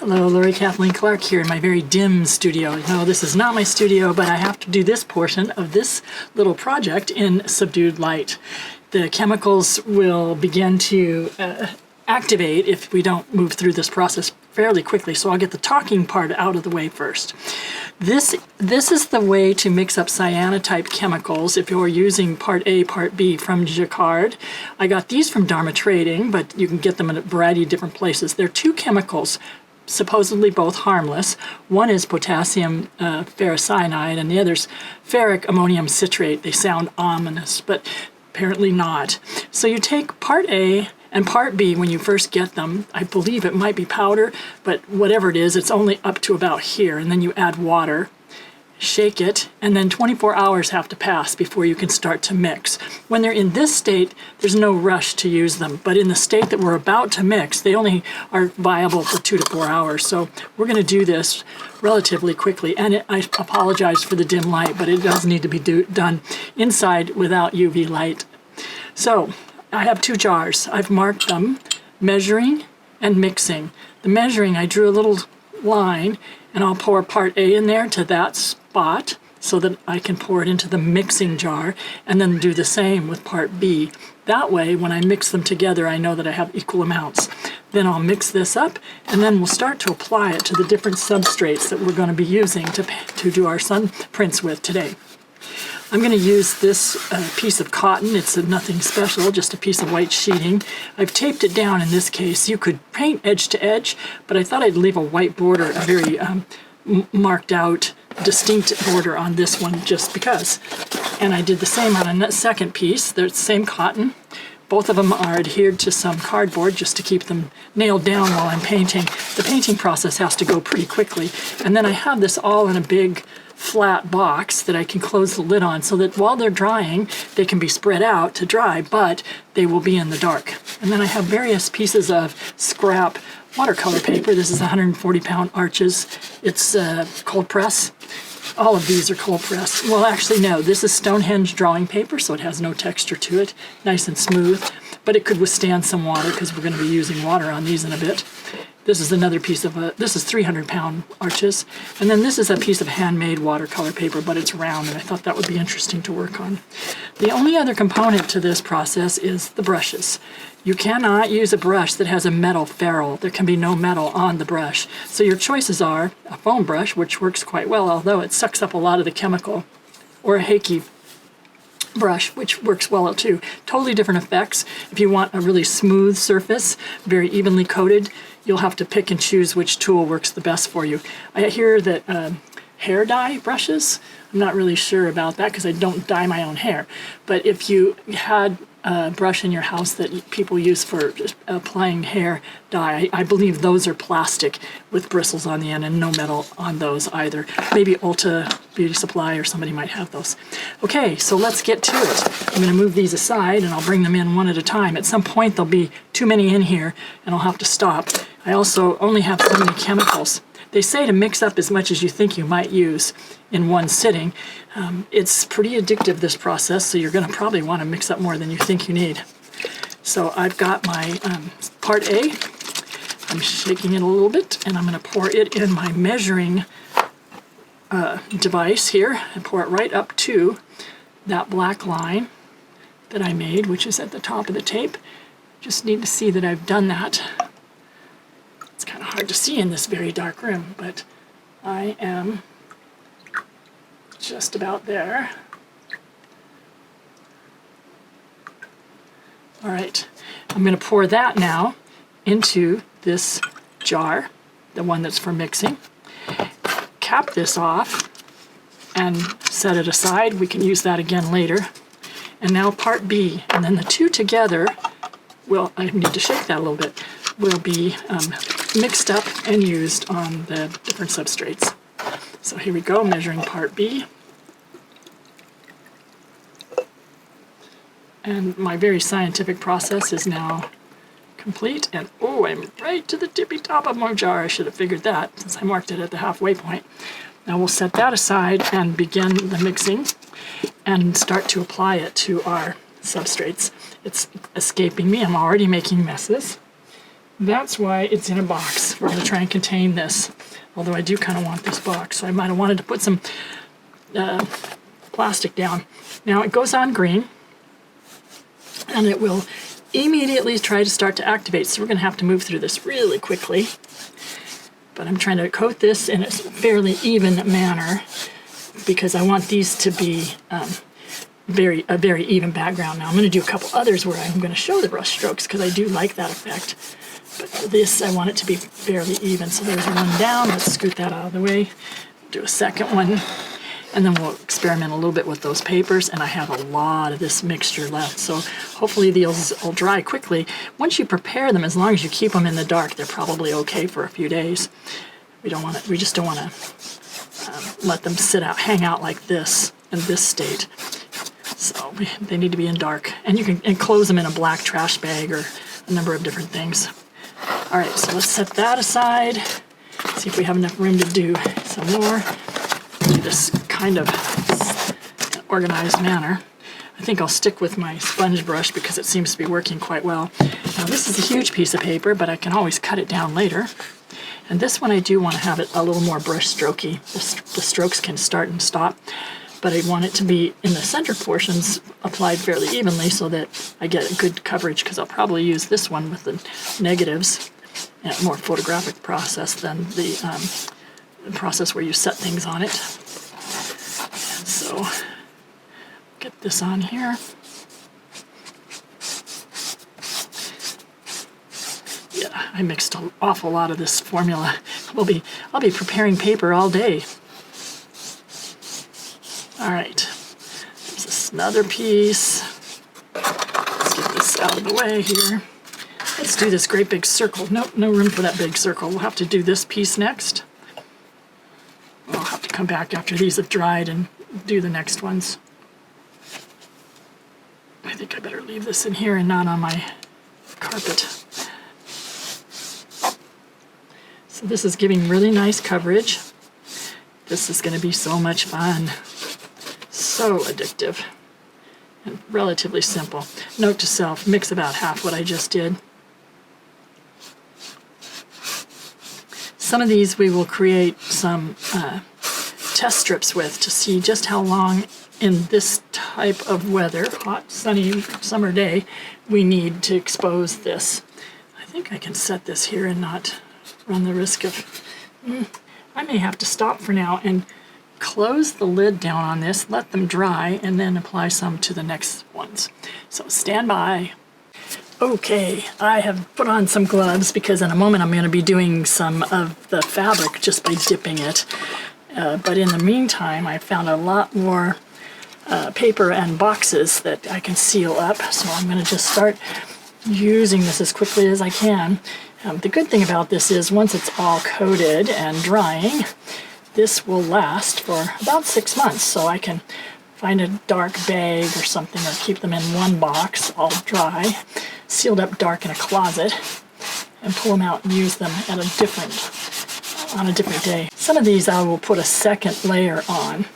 Hello, Lori Kathleen Clark here in my very dim studio. No, this is not my studio, but I have to do this portion of this little project in subdued light. The chemicals will begin to activate if we don't move through this process fairly quickly, so I'll get the talking part out of the way first. This is the way to mix up cyanotype chemicals if you're using part A, part B from Jacquard. I got these from Dharma Trading, but you can get them in a variety of different places. They're two chemicals, supposedly both harmless. One is potassium ferrocyanide and the other's ferric ammonium citrate. They sound ominous, but apparently not. So you take part A and part B when you first get them. I believe it might be powder, but whatever it is, it's only up to about here, and then you add water, shake it, and then 24 hours have to pass before you can start to mix. When they're in this state, there's no rush to use them, but in the state that we're about to mix, they only are viable for 2 to 4 hours. So we're going to do this relatively quickly, and I apologize for the dim light, but it does need to be done inside without UV light. So I have 2 jars. I've marked them measuring and mixing. The measuring, I drew a little line, and I'll pour part A in there to that spot so that I can pour it into the mixing jar, and then do the same with part B. That way, when I mix them together, I know that I have equal amounts. Then I'll mix this up, and then we'll start to apply it to the different substrates that we're going to be using to do our sun prints with today. I'm going to use this piece of cotton. It's nothing special, just a piece of white sheeting. I've taped it down in this case. You could paint edge to edge, but I thought I'd leave a white border, a very marked out, distinct border on this one just because. And I did the same on a second piece. They're the same cotton. Both of them are adhered to some cardboard just to keep them nailed down while I'm painting. The painting process has to go pretty quickly. And then I have this all in a big flat box that I can close the lid on so that while they're drying, they can be spread out to dry, but they will be in the dark. And then I have various pieces of scrap watercolor paper. This is 140-pound arches. It's cold press. All of these are cold press. Well, actually, no. This is Stonehenge drawing paper, so it has no texture to it. Nice and smooth, but it could withstand some water because we're going to be using water on these in a bit. This is another piece of this is 300-pound arches. And then this is a piece of handmade watercolor paper, but it's round, and I thought that would be interesting to work on. The only other component to this process is the brushes. You cannot use a brush that has a metal ferrule. There can be no metal on the brush. So your choices are a foam brush, which works quite well, although it sucks up a lot of the chemical, or a Heike brush, which works well too. Totally different effects. If you want a really smooth surface, very evenly coated, you'll have to pick and choose which tool works the best for you. I hear that hair dye brushes, I'm not really sure about that because I don't dye my own hair, but if you had a brush in your house that people use for applying hair dye, I believe those are plastic with bristles on the end and no metal on those either. Maybe Ulta Beauty Supply or somebody might have those. Okay, so let's get to it. I'm going to move these aside and I'll bring them in one at a time. At some point there'll be too many in here and I'll have to stop. I also only have so many chemicals. They say to mix up as much as you think you might use in one sitting. It's pretty addictive, this process, so you're going to probably want to mix up more than you think you need. So I've got my part A. I'm shaking it a little bit, and I'm going to pour it in my measuring device here and pour it right up to that black line that I made, which is at the top of the tape. Just need to see that I've done that. It's kind of hard to see in this very dark room, but I am just about there. All right, I'm going to pour that now into this jar, the one that's for mixing. Cap this off and set it aside. We can use that again later. And now part B, and then the two together will, I need to shake that a little bit, will be mixed up and used on the different substrates. So here we go, measuring part B. And my very scientific process is now complete. And oh, I'm right to the tippy top of my jar. I should have figured that since I marked it at the halfway point. Now we'll set that aside and begin the mixing and start to apply it to our substrates. It's escaping me. I'm already making messes. That's why it's in a box. We're going to try and contain this. Although I do kind of want this box, so I might have wanted to put some plastic down. Now it goes on green, and it will immediately try to start to activate, so we're going to have to move through this really quickly. But I'm trying to coat this in a fairly even manner because I want these to be a very even background. Now I'm going to do a couple others where I'm going to show the brush strokes because I do like that effect. But for this, I want it to be fairly even. So there's one down. Let's scoot that out of the way. Do a second one. And then we'll experiment a little bit with those papers. And I have a lot of this mixture left. So hopefully these will dry quickly. Once you prepare them, as long as you keep them in the dark, they're probably okay for a few days. We just don't want to let them hang out like this in this state. So they need to be in dark. And you can enclose them in a black trash bag or a number of different things. All right, so let's set that aside. See if we have enough room to do some more. Do this kind of organized manner. I think I'll stick with my sponge brush because it seems to be working quite well. Now this is a huge piece of paper, but I can always cut it down later. And this one I do want to have it a little more brush strokey. The strokes can start and stop, but I want it to be in the center portions applied fairly evenly so that I get a good coverage, because I'll probably use this one with the negatives, and a more photographic process than the process where you set things on it. And so get this on here. Yeah, I mixed an awful lot of this formula. I'll be preparing paper all day. All right, there's another piece. Let's get this out of the way here. Let's do this great big circle. Nope, no room for that big circle. We'll have to do this piece next. I'll have to come back after these have dried and do the next ones. I think I better leave this in here and not on my carpet. So this is giving really nice coverage. This is going to be so much fun. So addictive and relatively simple. Note to self, mix about half what I just did. Some of these we will create some test strips with to see just how long in this type of weather, hot, sunny summer day, we need to expose this. I think I can set this here and not run the risk of... I may have to stop for now and close the lid down on this, let them dry, and then apply some to the next ones. So stand by. Okay, I have put on some gloves because in a moment I'm going to be doing some of the fabric just by dipping it. But in the meantime, I found a lot more paper and boxes that I can seal up. So I'm going to just start using this as quickly as I can. The good thing about this is once it's all coated and drying, this will last for about 6 months. So I can find a dark bag or something or keep them in one box, all dry, sealed up dark in a closet, and pull them out and use them at on a different day. Some of these I will put a second layer on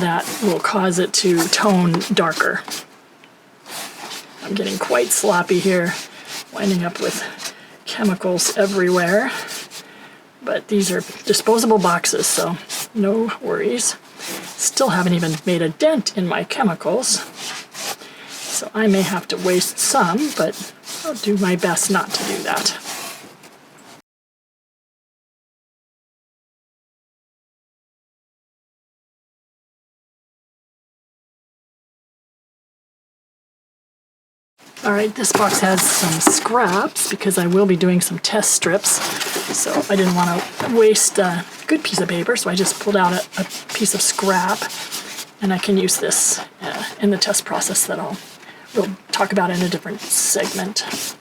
that will cause it to tone darker. I'm getting quite sloppy here, winding up with chemicals everywhere. But these are disposable boxes, so no worries. Still haven't even made a dent in my chemicals, so I may have to waste some, but I'll do my best not to do that. All right, this box has some scraps because I will be doing some test strips, so I didn't want to waste a good piece of paper, so I just pulled out a piece of scrap, and I can use this in the test process that we'll talk about in a different segment.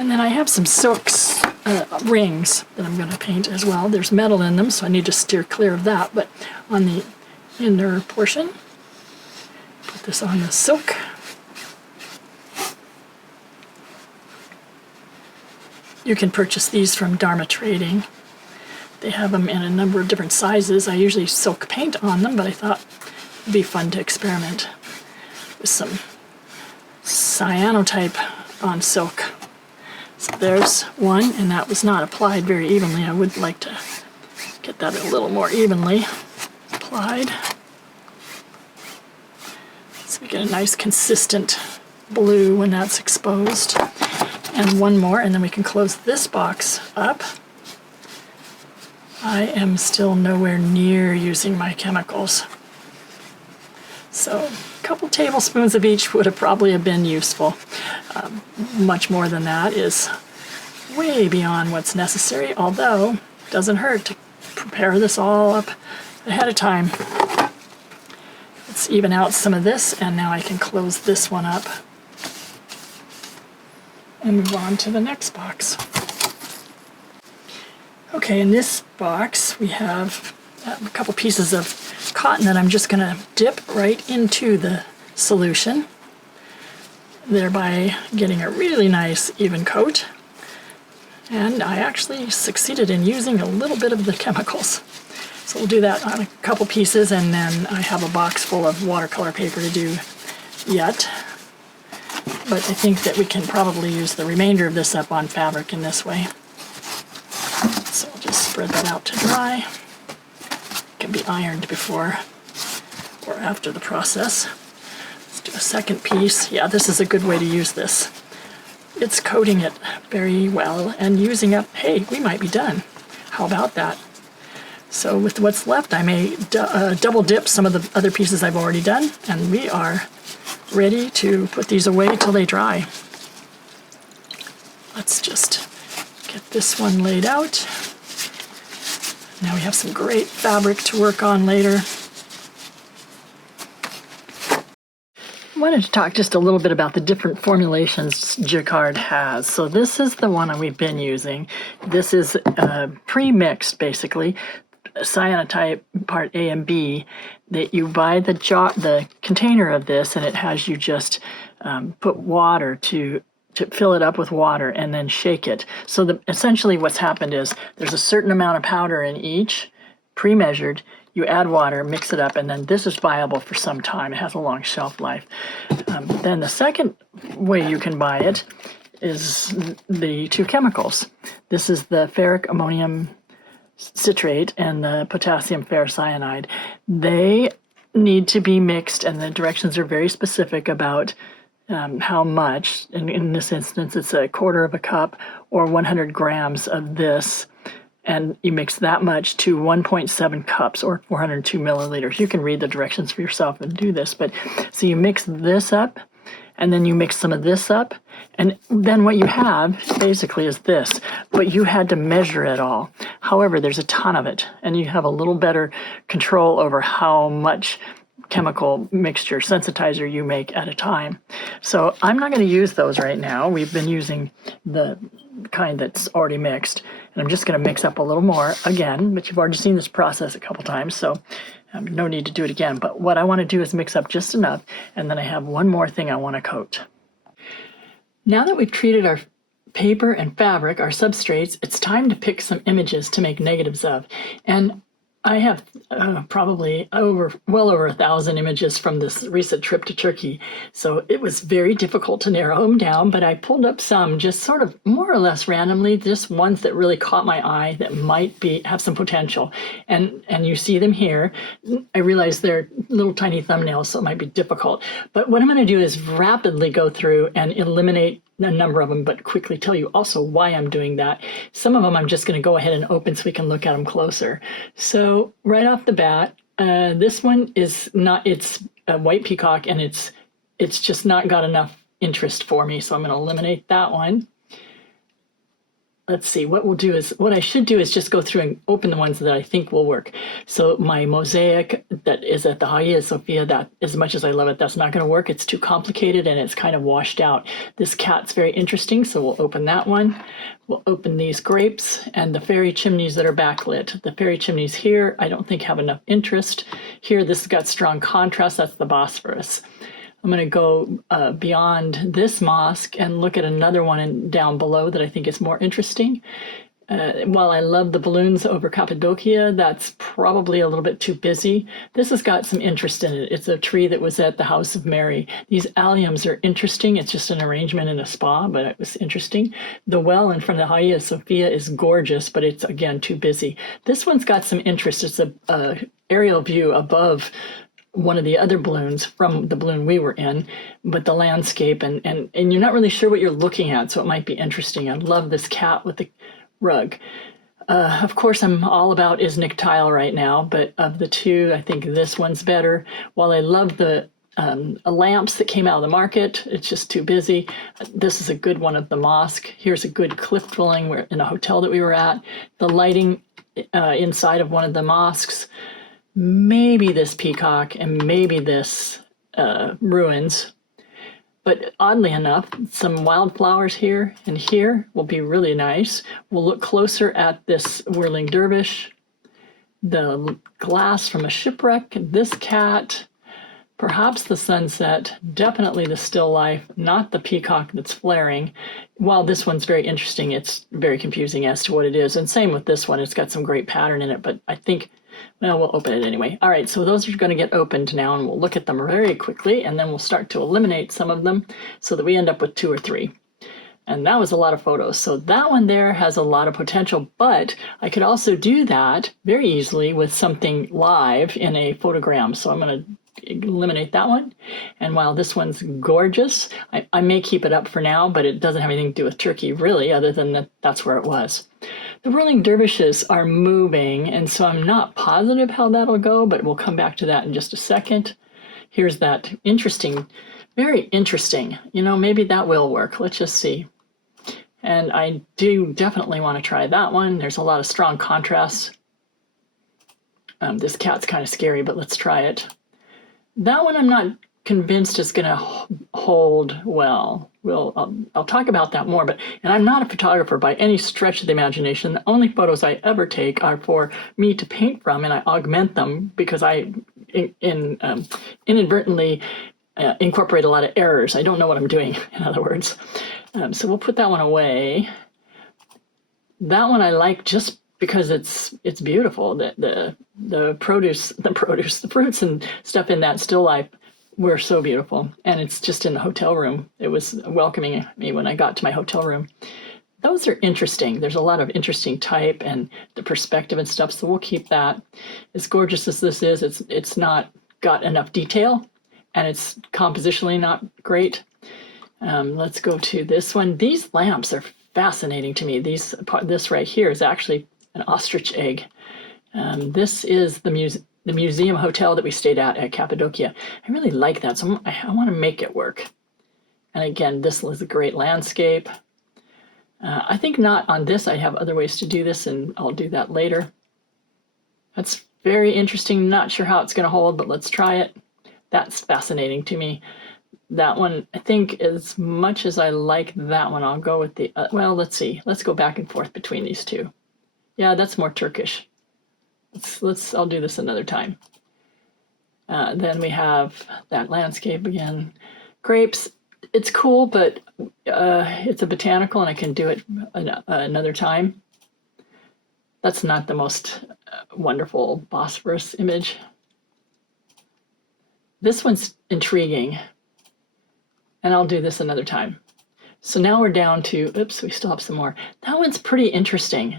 And then I have some silks rings that I'm going to paint as well. There's metal in them, so I need to steer clear of that. But on the inner portion, put this on the silk. You can purchase these from Dharma Trading. They have them in a number of different sizes. I usually silk paint on them, but I thought it'd be fun to experiment with some cyanotype on silk. So there's one, and that was not applied very evenly. I would like to get that a little more evenly applied. So we get a nice consistent blue when that's exposed. And one more, and then we can close this box up. I am still nowhere near using my chemicals. So a couple tablespoons of each would have probably been useful. Much more than that is way beyond what's necessary, although it doesn't hurt to prepare this all up ahead of time. Let's even out some of this, and now I can close this one up and move on to the next box. Okay, in this box we have a couple pieces of cotton that I'm just going to dip right into the solution, thereby getting a really nice even coat. And I actually succeeded in using a little bit of the chemicals. So we'll do that on a couple pieces, and then I have a box full of watercolor paper to do yet. But I think that we can probably use the remainder of this up on fabric in this way. So I'll just spread that out to dry. It can be ironed before or after the process. Let's do a second piece. Yeah, this is a good way to use this. It's coating it very well and using up, hey, we might be done. How about that? So with what's left, I may double dip some of the other pieces I've already done, and we are ready to put these away till they dry. Let's just get this one laid out. Now we have some great fabric to work on later. I wanted to talk just a little bit about the different formulations Jacquard has. So this is the one we've been using. This is pre-mixed, basically. Cyanotype part A and B, that you buy the container of this, and it has you just put water to fill it up with water and then shake it. So essentially what's happened is there's a certain amount of powder in each, pre-measured. You add water, mix it up, and then this is viable for some time. It has a long shelf life. Then the second way you can buy it is the two chemicals. This is the ferric ammonium citrate and the potassium ferricyanide. They need to be mixed, and the directions are very specific about how much. In this instance, it's a quarter of a cup or 100 grams of this, and you mix that much to 1.7 cups or 402 milliliters. You can read the directions for yourself and do this, but so you mix this up, and then you mix some of this up, and then what you have basically is this, but you had to measure it all. However, there's a ton of it, and you have a little better control over how much chemical mixture sensitizer you make at a time. So I'm not going to use those right now. We've been using the kind that's already mixed, and I'm just going to mix up a little more again, but you've already seen this process a couple times, so no need to do it again. But what I want to do is mix up just enough, and then I have one more thing I want to coat. Now that we've treated our paper and fabric, our substrates, it's time to pick some images to make negatives of. And I have probably well over 1,000 images from this recent trip to Turkey. So it was very difficult to narrow them down, but I pulled up some just sort of more or less randomly, just ones that really caught my eye that might have some potential. And you see them here. I realize they're little tiny thumbnails, so it might be difficult. But what I'm going to do is rapidly go through and eliminate a number of them, but quickly tell you also why I'm doing that. Some of them I'm just going to go ahead and open so we can look at them closer. So right off the bat, this one is not, it's a white peacock, and it's just not got enough interest for me, so I'm going to eliminate that one. let's see, what we'll do is, what I should do is just go through and open the ones that I think will work. So my mosaic that is at the Hagia Sophia, that as much as I love it, that's not going to work. It's too complicated and it's kind of washed out. This cat's very interesting, so we'll open that one. We'll open these grapes and the fairy chimneys that are backlit. The fairy chimneys here, I don't think have enough interest. Here, this has got strong contrast, that's the Bosphorus. I'm going to go beyond this mosque and look at another one down below that I think is more interesting. While I love the balloons over Cappadocia, that's probably a little bit too busy. This has got some interest in it. It's a tree that was at the House of Mary. These alliums are interesting. It's just an arrangement in a spa, but it was interesting. The well in front of the Hagia Sophia is gorgeous, but it's, again, too busy. This one's got some interest. It's a aerial view above one of the other balloons from the balloon we were in, but the landscape, and you're not really sure what you're looking at, so it might be interesting. I love this cat with the rug. Of course, I'm all about Isnik tile right now, but of the two, I think this one's better. While I love the lamps that came out of the market, it's just too busy. This is a good one of the mosque. Here's a good cliff dwelling in a hotel that we were at. The lighting inside of one of the mosques. Maybe this peacock and maybe this ruins. But oddly enough, some wildflowers here and here will be really nice. We'll look closer at this whirling dervish, the glass from a shipwreck, this cat, perhaps the sunset, definitely the still life, not the peacock that's flaring. While this one's very interesting, it's very confusing as to what it is. And same with this one, it's got some great pattern in it, but I think, well, we'll open it anyway. All right, so those are going to get opened now, and we'll look at them very quickly, and then we'll start to eliminate some of them so that we end up with 2 or 3. And that was a lot of photos. So that one there has a lot of potential, but I could also do that very easily with something live in a photogram. So I'm going to eliminate that one. And while this one's gorgeous, I may keep it up for now, but it doesn't have anything to do with Turkey, really, other than that's where it was. The whirling dervishes are moving, and so I'm not positive how that'll go, but we'll come back to that in just a second. Here's that interesting, very interesting. You know, maybe that will work. Let's just see. And I do definitely want to try that one. There's a lot of strong contrast. This cat's kind of scary, but let's try it. That one I'm not convinced is going to hold well. I'll talk about that more, and I'm not a photographer by any stretch of the imagination. The only photos I ever take are for me to paint from, and I augment them because I inadvertently incorporate a lot of errors. I don't know what I'm doing, in other words. So we'll put that one away. That one I like just because it's beautiful. The fruits and stuff in that still life were so beautiful, and it's just in the hotel room. It was welcoming me when I got to my hotel room. Those are interesting. There's a lot of interesting type and the perspective and stuff, so we'll keep that. As gorgeous as this is, it's not got enough detail, and it's compositionally not great. Let's go to this one. These lamps are fascinating to me. This right here is actually an ostrich egg. This is the museum hotel that we stayed at Cappadocia. I really like that, so I want to make it work. And again, this was a great landscape. I think not on this. I have other ways to do this, and I'll do that later. That's very interesting. Not sure how it's going to hold, but let's try it. That's fascinating to me. That one, I think, as much as I like that one, I'll go with the, well, let's see. Let's go back and forth between these two. Yeah, that's more Turkish. I'll do this another time. Then we have that landscape again. Grapes, it's cool, but it's a botanical, and I can do it another time. That's not the most wonderful Bosphorus image. This one's intriguing, and I'll do this another time. So now we're down to, oops, we still have some more. That one's pretty interesting.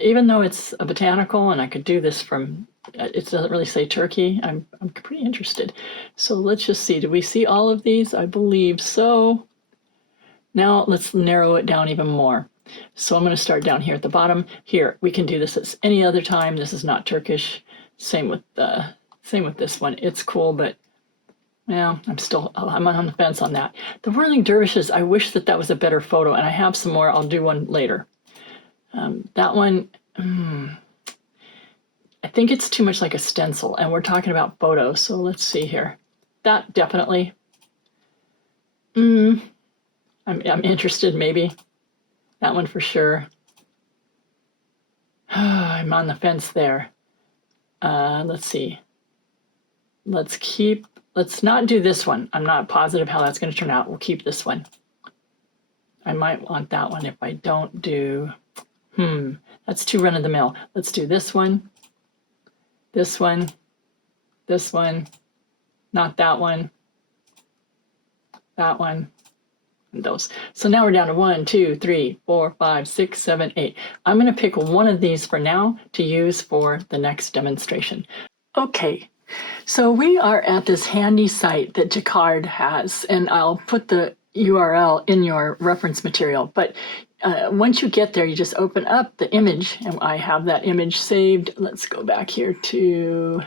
Even though it's a botanical, and I could do this from, it doesn't really say Turkey, I'm pretty interested. So let's just see, do we see all of these? I believe so. Now let's narrow it down even more. So I'm going to start down here at the bottom. Here, we can do this at any other time. This is not Turkish. Same with this one. It's cool, but yeah, I'm on the fence on that. The whirling dervishes, I wish that was a better photo, and I have some more. I'll do one later. That one, I think it's too much like a stencil, and we're talking about photos, so let's see here. That definitely, I'm interested maybe. That one for sure. I'm on the fence there. Let's see. Let's not do this one. I'm not positive how that's going to turn out. We'll keep this one. I might want that one if I don't do, that's too run of the mill. Let's do this one, this one, this one, not that one, and those. So now we're down to 1, 2, 3, 4, 5, 6, 7, 8. I'm going to pick one of these for now to use for the next demonstration. Okay, so we are at this handy site that Jacquard has, and I'll put the URL in your reference material. But once you get there, you just open up the image, and I have that image saved. Let's go back here to,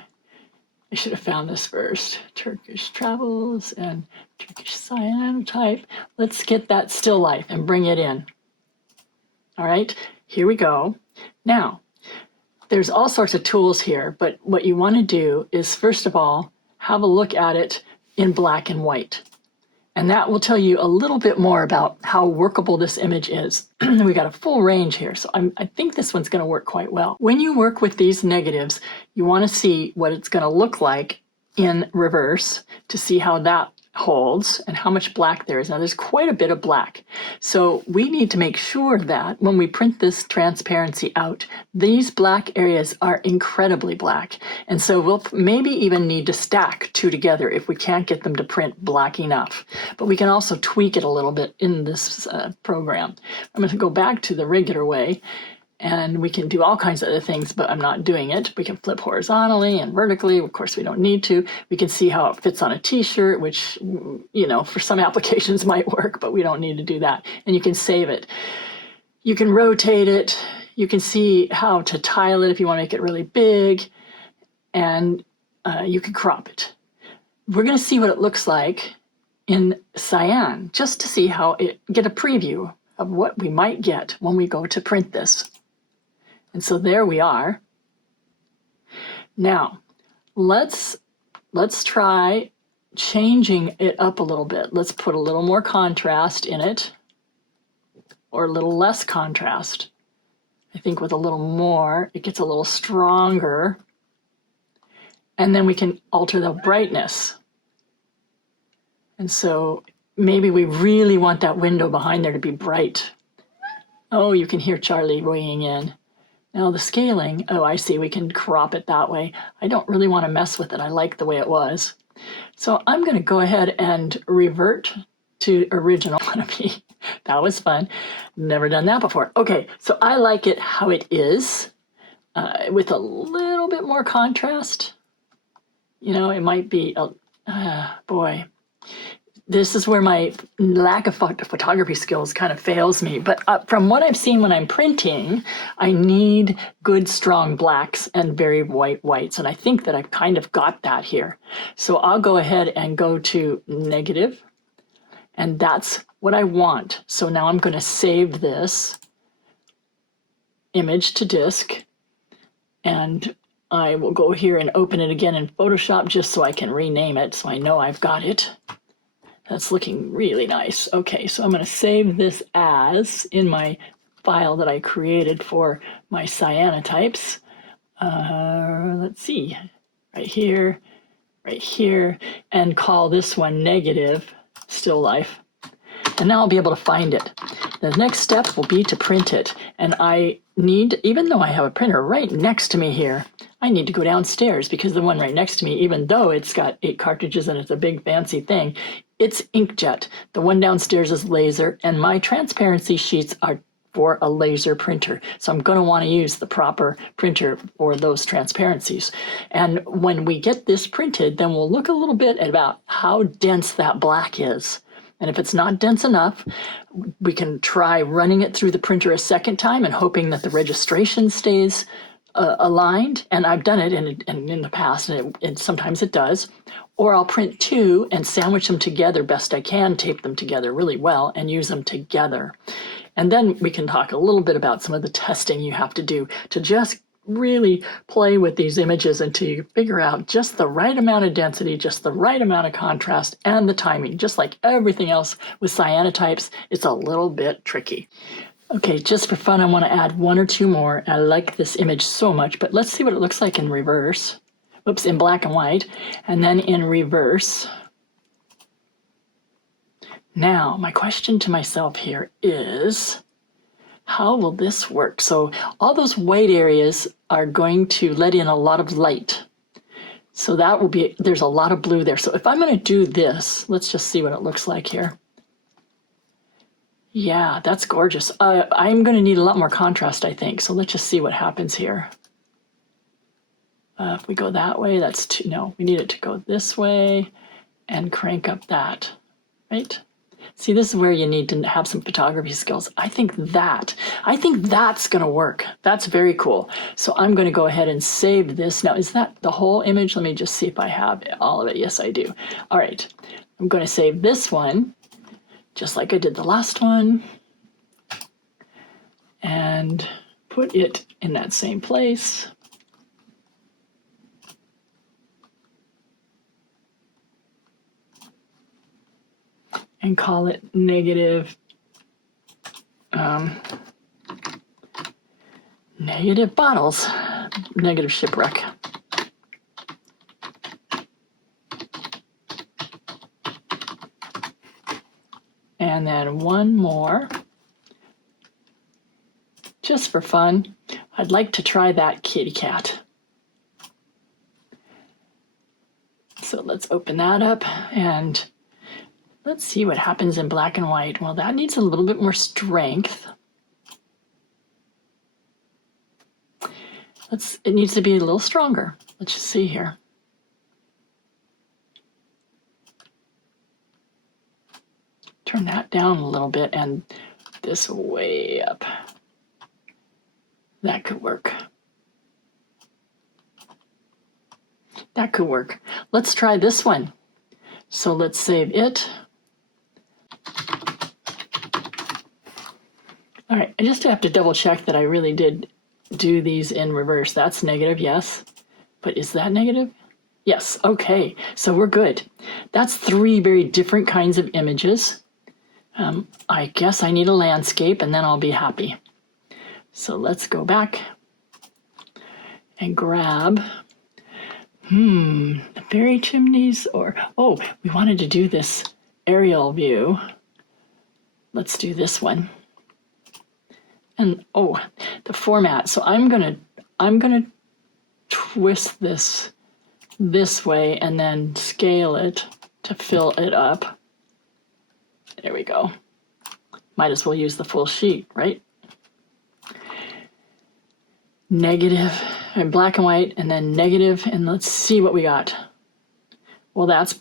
I should have found this first, Turkish travels and Turkish cyanotype. Let's get that still life and bring it in. All right, here we go. Now, there's all sorts of tools here, but what you want to do is, first of all, have a look at it in black and white. And that will tell you a little bit more about how workable this image is. We got a full range here, so I think this one's going to work quite well. When you work with these negatives, you want to see what it's going to look like in reverse to see how that holds and how much black there is. Now there's quite a bit of black. So we need to make sure that when we print this transparency out, these black areas are incredibly black. And so we'll maybe even need to stack two together if we can't get them to print black enough. But we can also tweak it a little bit in this program. I'm going to go back to the regular way. And we can do all kinds of other things, but I'm not doing it. We can flip horizontally and vertically. Of course, we don't need to. We can see how it fits on a t-shirt, which, you know, for some applications might work, but we don't need to do that. And you can save it. You can rotate it. You can see how to tile it if you want to make it really big. And you can crop it. We're going to see what it looks like in cyan, just to see how get a preview of what we might get when we go to print this. And so there we are. Now, let's try changing it up a little bit. Let's put a little more contrast in it, or a little less contrast. I think with a little more, it gets a little stronger. And then we can alter the brightness. And so maybe we really want that window behind there to be bright. Oh, you can hear Charlie weighing in. Now the scaling, oh, I see, we can crop it that way. I don't really want to mess with it. I like the way it was. So I'm going to go ahead and revert to original. That was fun. Never done that before. Okay, so I like it how it is, with a little bit more contrast. You know, it might be, boy. This is where my lack of photography skills kind of fails me. But from what I've seen when I'm printing, I need good, strong blacks and very white whites. And I think that I've kind of got that here. So I'll go ahead and go to negative. And that's what I want. So now I'm going to save this image to disk. And I will go here and open it again in Photoshop just so I can rename it so I know I've got it. That's looking really nice. Okay, so I'm going to save this as in my file that I created for my cyanotypes. Let's see, right here, and call this one negative still life. And now I'll be able to find it. The next step will be to print it. And I need, even though I have a printer right next to me here, I need to go downstairs because the one right next to me, even though it's got 8 cartridges and it's a big fancy thing, it's inkjet. The one downstairs is laser, and my transparency sheets are for a laser printer. So I'm going to want to use the proper printer for those transparencies. And when we get this printed, then we'll look a little bit at about how dense that black is. And if it's not dense enough, we can try running it through the printer a second time and hoping that the registration stays aligned. And I've done it in the past, and sometimes it does. Or I'll print 2 and sandwich them together best I can, tape them together really well, and use them together. And then we can talk a little bit about some of the testing you have to do to just really play with these images until you figure out just the right amount of density, just the right amount of contrast, and the timing. Just like everything else with cyanotypes, it's a little bit tricky. Okay, just for fun, I want to add one or two more. I like this image so much, but let's see what it looks like in reverse. Oops, in black and white, and then in reverse. Now, my question to myself here is, how will this work? So all those white areas are going to let in a lot of light. So that will be, there's a lot of blue there. So if I'm going to do this, let's just see what it looks like here. Yeah, that's gorgeous. I'm going to need a lot more contrast, I think. So let's just see what happens here. If we go that way, that's too, no, we need it to go this way and crank up that, right? See, this is where you need to have some photography skills. I think that's going to work. That's very cool. So I'm going to go ahead and save this. Now, is that the whole image? Let me just see if I have all of it. Yes, I do. All right. I'm going to save this one, just like I did the last one, and put it in that same place. And call it negative bottles, negative shipwreck. And then one more, just for fun. I'd like to try that kitty cat. So let's open that up and let's see what happens in black and white. Well, that needs a little bit more strength. It needs to be a little stronger. Let's just see here. Turn that down a little bit and this way up. That could work. That could work. Let's try this one. So let's save it. All right, I just have to double check that I really did do these in reverse. That's negative, yes. But is that negative? Yes, okay, so we're good. That's three very different kinds of images. I guess I need a landscape and then I'll be happy. So let's go back and grab, the fairy chimneys or, oh, we wanted to do this aerial view. Let's do this one. And oh, the format. So I'm gonna twist this way and then scale it to fill it up. There we go. Might as well use the full sheet, right? Negative and black and white, and then negative, and let's see what we got. Well, that's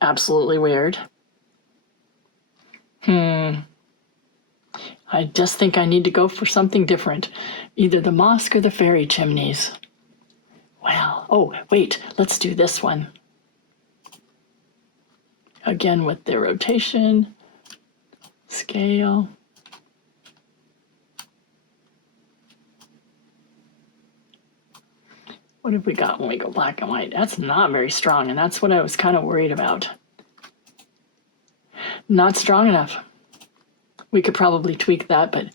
absolutely weird. I just think I need to go for something different. Either the mosque or the fairy chimneys. Well, oh, wait, let's do this one. Again with the rotation, scale. What have we got when we go black and white? That's not very strong, and that's what I was kind of worried about. Not strong enough. We could probably tweak that, but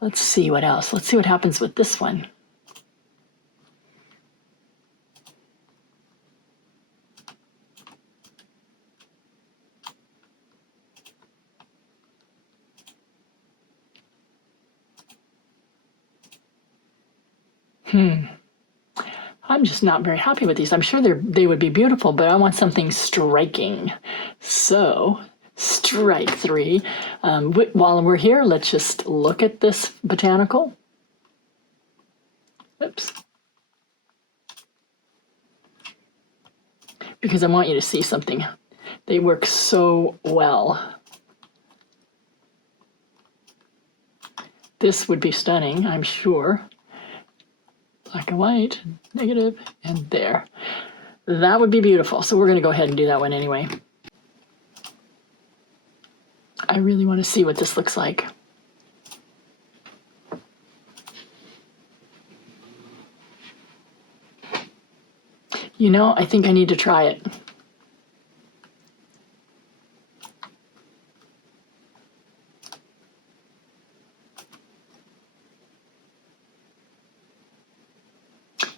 let's see what else. Let's see what happens with this one. I'm just not very happy with these. I'm sure they would be beautiful, but I want something striking. So, strike three. While we're here, let's just look at this botanical. Oops. Because I want you to see something. They work so well. This would be stunning, I'm sure. Black and white, negative, and there. That would be beautiful. So we're going to go ahead and do that one anyway. I really want to see what this looks like. You know, I think I need to try it.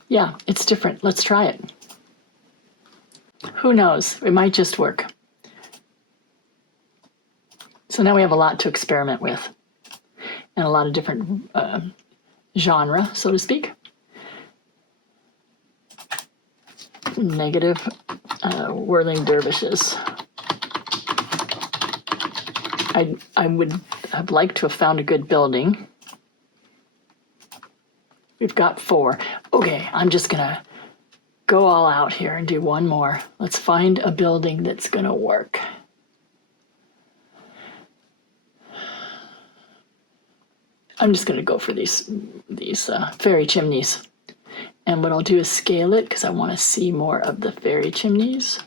Yeah, it's different. Let's try it. Who knows? It might just work. So now we have a lot to experiment with and a lot of different genre, so to speak. Negative whirling dervishes. I would have liked to have found a good building. We've got 4. Okay, I'm just gonna go all out here and do one more. Let's find a building that's gonna work. I'm just gonna go for these fairy chimneys. And what I'll do is scale it because I want to see more of the fairy chimneys.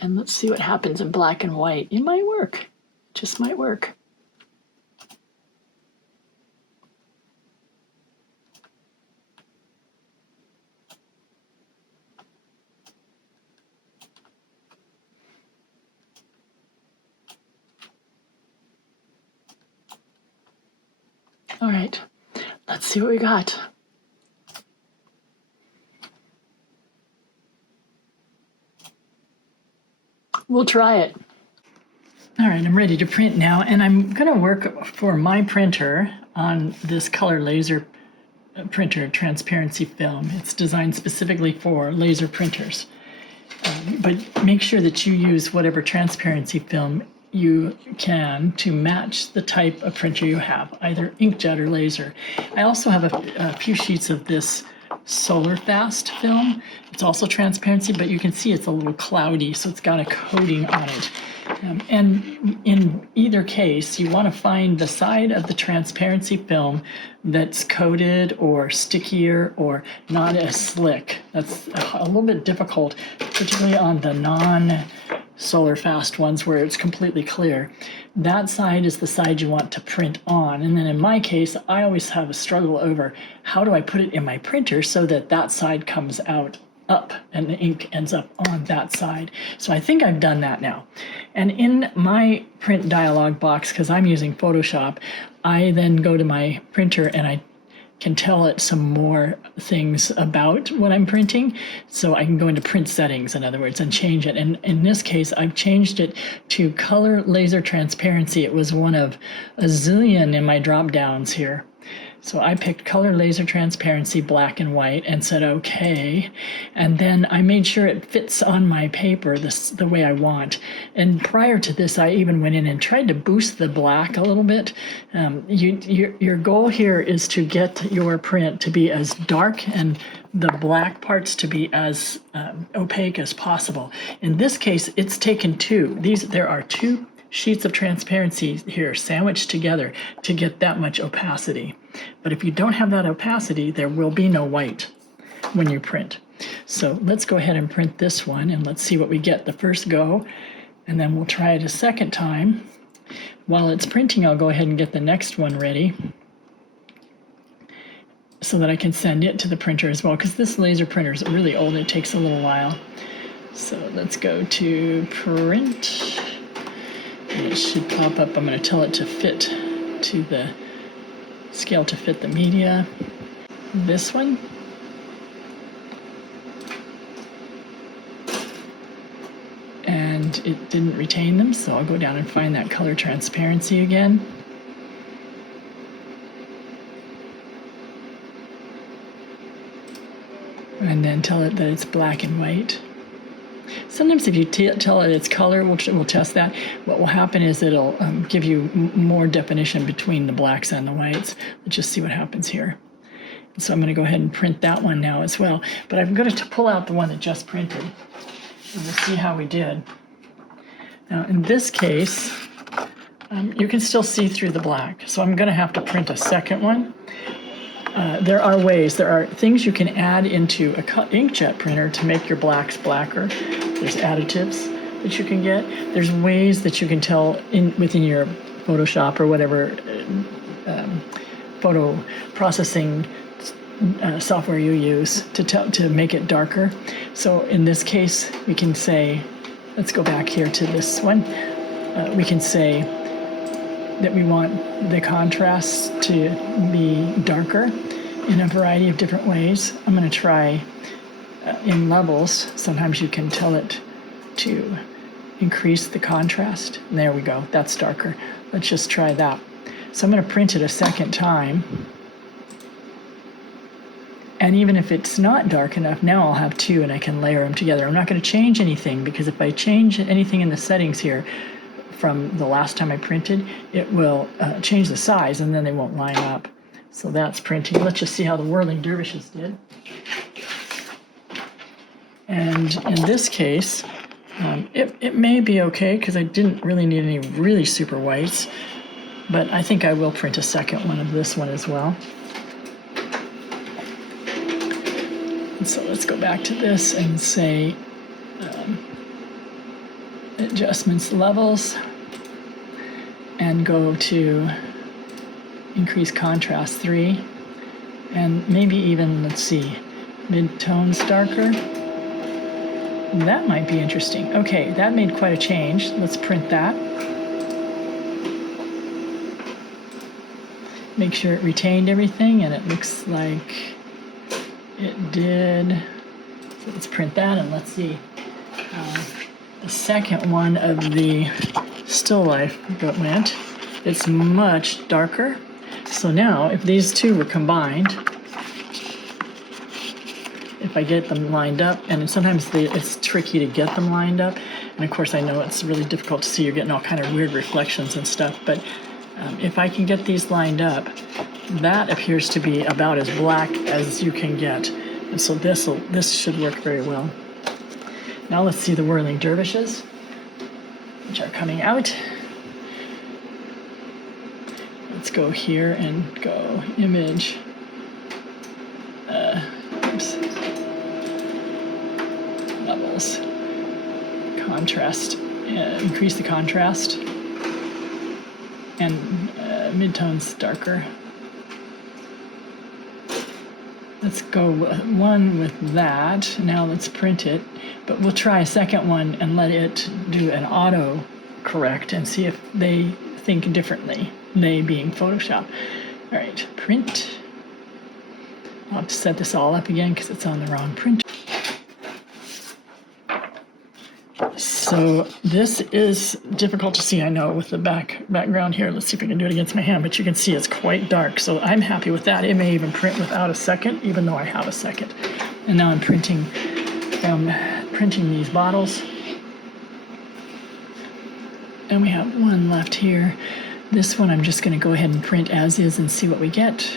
And let's see what happens in black and white. It might work. It just might work. All right, let's see what we got. We'll try it. All right, I'm ready to print now, and I'm going to work for my printer on this color laser printer transparency film. It's designed specifically for laser printers. But make sure that you use whatever transparency film you can to match the type of printer you have, either inkjet or laser. I also have a few sheets of this solar fast film. It's also transparency, but you can see it's a little cloudy, so it's got a coating on it. And in either case, you want to find the side of the transparency film that's coated or stickier or not as slick. That's a little bit difficult, particularly on the non-solar fast ones where it's completely clear. That side is the side you want to print on. And then in my case, I always have a struggle over how do I put it in my printer so that that side comes out up and the ink ends up on that side. So I think I've done that now. And in my print dialog box, because I'm using Photoshop, I then go to my printer and I can tell it some more things about what I'm printing. So I can go into print settings, in other words, and change it. And in this case, I've changed it to color laser transparency. It was one of a zillion in my drop downs here. So I picked color laser transparency, black and white, and said okay. And then I made sure it fits on my paper the way I want. And prior to this, I even went in and tried to boost the black a little bit. Your goal here is to get your print to be as dark and the black parts to be as opaque as possible. In this case, it's taken 2. There are 2 sheets of transparency here sandwiched together to get that much opacity. But if you don't have that opacity, there will be no white when you print. So let's go ahead and print this one and let's see what we get the first go. And then we'll try it a second time. While it's printing, I'll go ahead and get the next one ready so that I can send it to the printer as well, because this laser printer is really old. It takes a little while. So let's go to print. And it should pop up. I'm going to tell it to fit to the scale to fit the media. This one. And it didn't retain them, so I'll go down and find that color transparency again. And then tell it that it's black and white. Sometimes if you tell it its color, we'll test that. What will happen is it'll give you more definition between the blacks and the whites. Let's just see what happens here. And so I'm going to go ahead and print that one now as well. But I'm going to pull out the one that just printed. And we'll see how we did. Now in this case, you can still see through the black. So I'm going to have to print a second one. There are things you can add into a inkjet printer to make your blacks blacker. There's additives that you can get. There's ways that you can tell within your Photoshop or whatever photo processing software you use to make it darker. So in this case, we can say, let's go back here to this one. We can say that we want the contrast to be darker in a variety of different ways. I'm going to try in levels. Sometimes you can tell it to increase the contrast. There we go. That's darker. Let's just try that. So I'm going to print it a second time. And even if it's not dark enough, now I'll have two and I can layer them together. I'm not going to change anything, because if I change anything in the settings here from the last time I printed, it will change the size and then they won't line up. So that's printing. Let's just see how the whirling dervishes did. And in this case, it may be okay because I didn't really need any really super whites, but I think I will print a second one of this one as well. So let's go back to this and say adjustments levels and go to increase contrast 3 and maybe even, let's see, mid-tones darker. That might be interesting. Okay, that made quite a change. Let's print that. Make sure it retained everything, and it looks like it did. So let's print that and let's see. The second one of the still life that went, it's much darker. So now if these two were combined, if I get them lined up, and sometimes it's tricky to get them lined up, and of course I know it's really difficult to see, you're getting all kind of weird reflections and stuff, but if I can get these lined up, that appears to be about as black as you can get. And so this should work very well. Now let's see the whirling dervishes, which are coming out. Let's go here and go image. Levels. Contrast. Increase the contrast. And midtones darker. Let's go one with that. Now let's print it, but we'll try a second one and let it do an auto correct and see if they think differently, they being Photoshop. All right, print. I'll have to set this all up again because it's on the wrong printer. So this is difficult to see, I know, with the background here. Let's see if we can do it against my hand, but you can see it's quite dark. So I'm happy with that. It may even print without a second, even though I have a second. And now I'm printing these bottles. And we have one left here. This one I'm just going to go ahead and print as is and see what we get.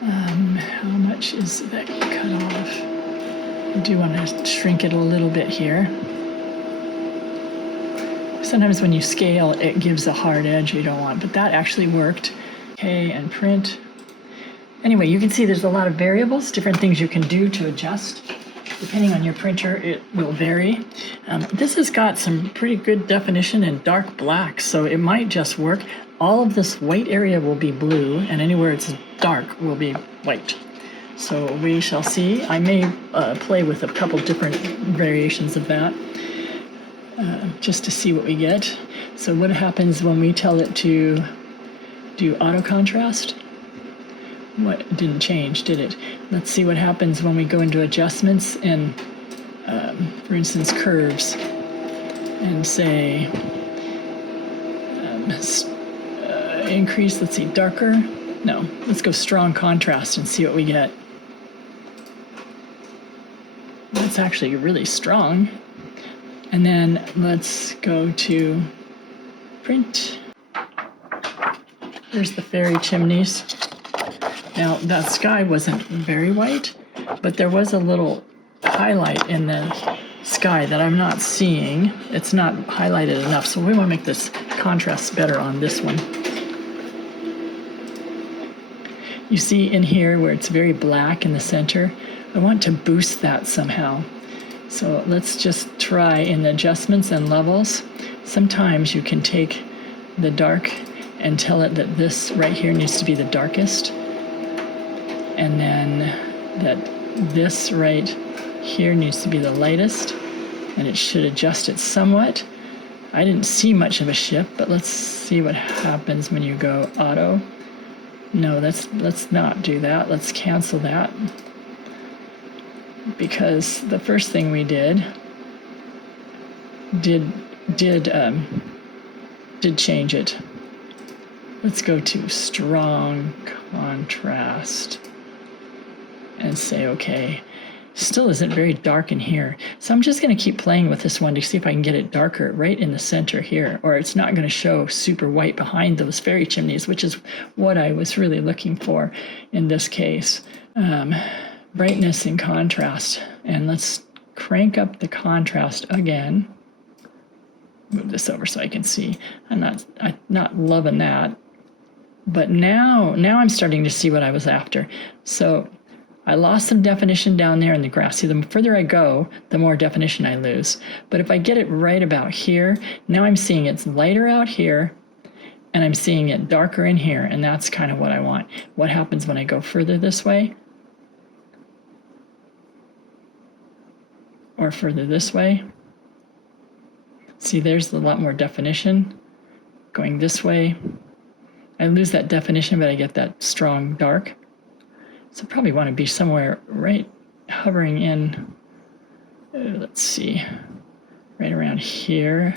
How much is that cut off? I do want to shrink it a little bit here. Sometimes when you scale, it gives a hard edge you don't want, but that actually worked. Okay, and print. Anyway, you can see there's a lot of variables, different things you can do to adjust. Depending on your printer, it will vary. This has got some pretty good definition in dark black, so it might just work. All of this white area will be blue, and anywhere it's dark will be white. So we shall see. I may play with a couple different variations of that just to see what we get. So what happens when we tell it to do auto contrast? What didn't change, did it? Let's see what happens when we go into adjustments and, for instance, curves, and say increase, let's see, darker. No, let's go strong contrast and see what we get. That's actually really strong. And then let's go to print. Here's the fairy chimneys. Now, that sky wasn't very white, but there was a little highlight in the sky that I'm not seeing. It's not highlighted enough, so we want to make this contrast better on this one. You see in here where it's very black in the center, I want to boost that somehow. So let's just try in the adjustments and levels. Sometimes you can take the dark and tell it that this right here needs to be the darkest, and then that this right here needs to be the lightest, and it should adjust it somewhat. I didn't see much of a shift, but let's see what happens when you go auto. No, let's not do that. Let's cancel that, because the first thing we did change it. Let's go to strong contrast and say okay. Still isn't very dark in here, so I'm just going to keep playing with this one to see if I can get it darker right in the center here, or it's not going to show super white behind those fairy chimneys, which is what I was really looking for in this case. Brightness and contrast, and let's crank up the contrast again. Move this over so I can see. I'm not loving that, but now I'm starting to see what I was after. So I lost some definition down there in the grass. See, the further I go, the more definition I lose. But if I get it right about here, now I'm seeing it's lighter out here, and I'm seeing it darker in here, and that's kind of what I want. What happens when I go further this way? Or further this way? See, there's a lot more definition. Going this way, I lose that definition, but I get that strong dark. So probably want to be somewhere right hovering in, let's see, right around here.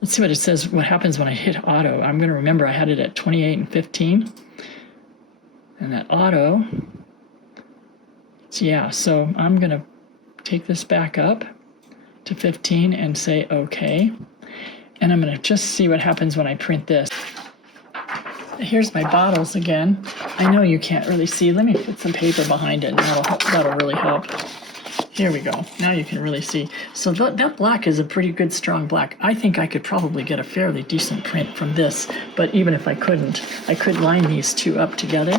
Let's see what it says, what happens when I hit auto. I'm going to remember I had it at 28 and 15. And that auto, yeah, so I'm going to take this back up to 15 and say okay. And I'm going to just see what happens when I print this. Here's my bottles again. I know you can't really see. Let me put some paper behind it, and that'll really help. Here we go. Now you can really see. So that black is a pretty good strong black. I think I could probably get a fairly decent print from this, but even if I couldn't, I could line these two up together,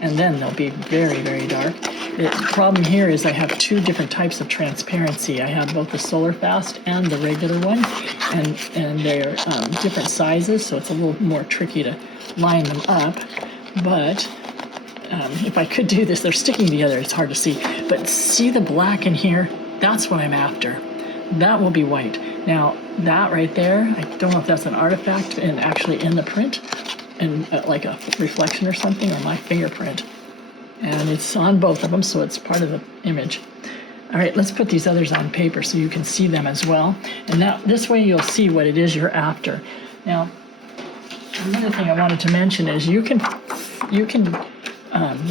and then they'll be very, very dark. The problem here is I have two different types of transparency. I have both the solar fast and the regular one, and they're different sizes, so it's a little more tricky to line them up. But if I could do this, they're sticking together, it's hard to see. But see the black in here? That's what I'm after. That will be white. Now, that right there, I don't know if that's an artifact and actually in the print, and like a reflection or something, or my fingerprint. And it's on both of them, so it's part of the image. All right, let's put these others on paper so you can see them as well. And now, this way you'll see what it is you're after. Now, another thing I wanted to mention is you can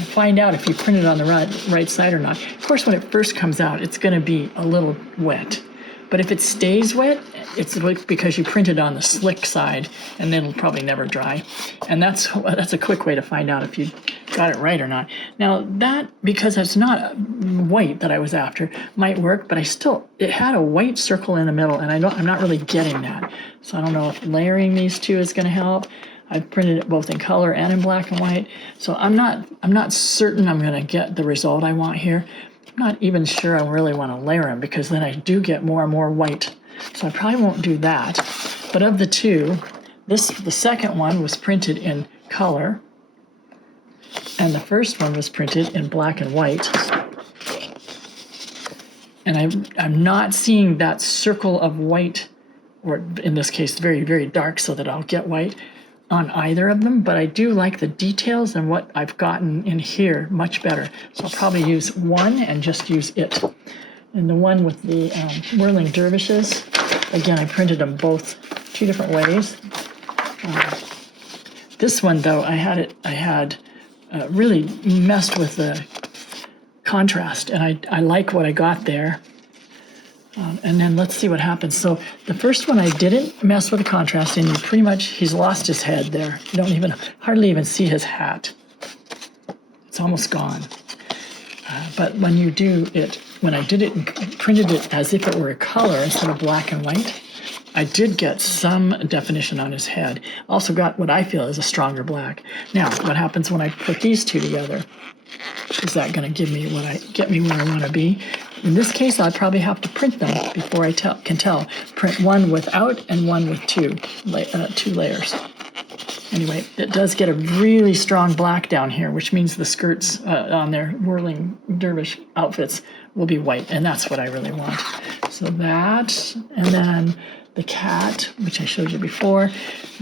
find out if you print it on the right side or not. Of course, when it first comes out, it's going to be a little wet. But if it stays wet, it's because you printed on the slick side, and then it'll probably never dry. And that's a quick way to find out if you got it right or not. Now that, because it's not white that I was after, might work, but it had a white circle in the middle, and I'm not really getting that. So I don't know if layering these two is going to help. I've printed it both in color and in black and white, so I'm not certain I'm going to get the result I want here. I'm not even sure I really want to layer them, because then I do get more and more white. So I probably won't do that. But of the two, the second one was printed in color, and the first one was printed in black and white. And I'm not seeing that circle of white, or in this case, very, very dark, so that I'll get white on either of them, but I do like the details and what I've gotten in here much better. So I'll probably use one and just use it. And the one with the whirling dervishes, again, I printed them both two different ways. This one, though, I had really messed with the contrast, and I like what I got there. And then let's see what happens. So the first one I didn't mess with the contrast, and he's lost his head there. You don't hardly even see his hat. It's almost gone. But when you do it, when I did it and printed it as if it were a color instead of black and white, I did get some definition on his head. Also got what I feel is a stronger black. Now, what happens when I put these two together? Is that going to get me where I want to be? In this case, I'll probably have to print them before I can tell. Print one without and one with two layers. Anyway, it does get a really strong black down here, which means the skirts on their whirling dervish outfits will be white, and that's what I really want. So that, and then the cat, which I showed you before,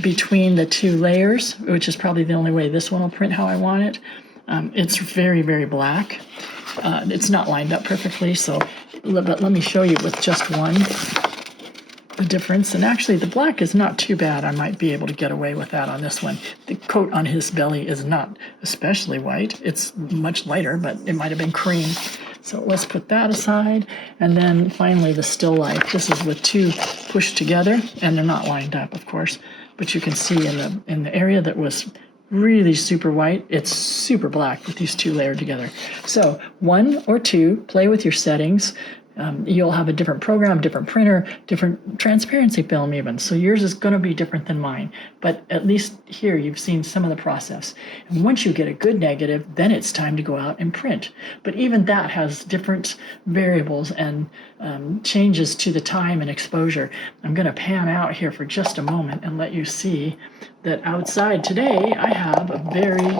between the two layers, which is probably the only way this one will print how I want it. It's very, very black. It's not lined up perfectly, so, but let me show you with just one the difference. And actually the black is not too bad. I might be able to get away with that on this one. The coat on his belly is not especially white. It's much lighter, but it might have been cream. So let's put that aside. And then finally the still life. This is with two pushed together, and they're not lined up, of course, but you can see in the area that was really super white, it's super black with these two layered together. So 1 or 2, play with your settings. You'll have a different program, different printer, different transparency film even. So yours is going to be different than mine. But at least here you've seen some of the process. And once you get a good negative, then it's time to go out and print. But even that has different variables and changes to the time and exposure. I'm going to pan out here for just a moment and let you see that outside today I have a very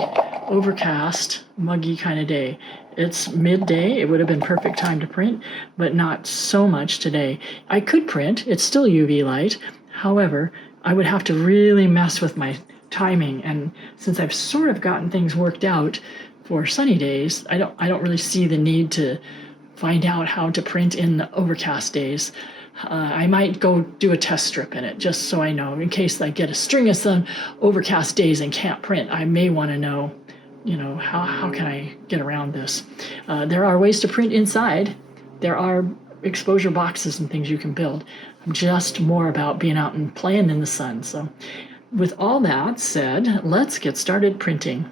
overcast, muggy kind of day. It's midday. It would have been perfect time to print, but not so much today. I could print. It's still UV light. However, I would have to really mess with my timing. And since I've sort of gotten things worked out for sunny days, I don't really see the need to find out how to print in the overcast days. I might go do a test strip in it just so I know, in case I get a string of some overcast days and can't print. I may want to know, how can I get around this? There are ways to print inside. There are exposure boxes and things you can build. I'm just more about being out and playing in the sun. So with all that said, let's get started printing.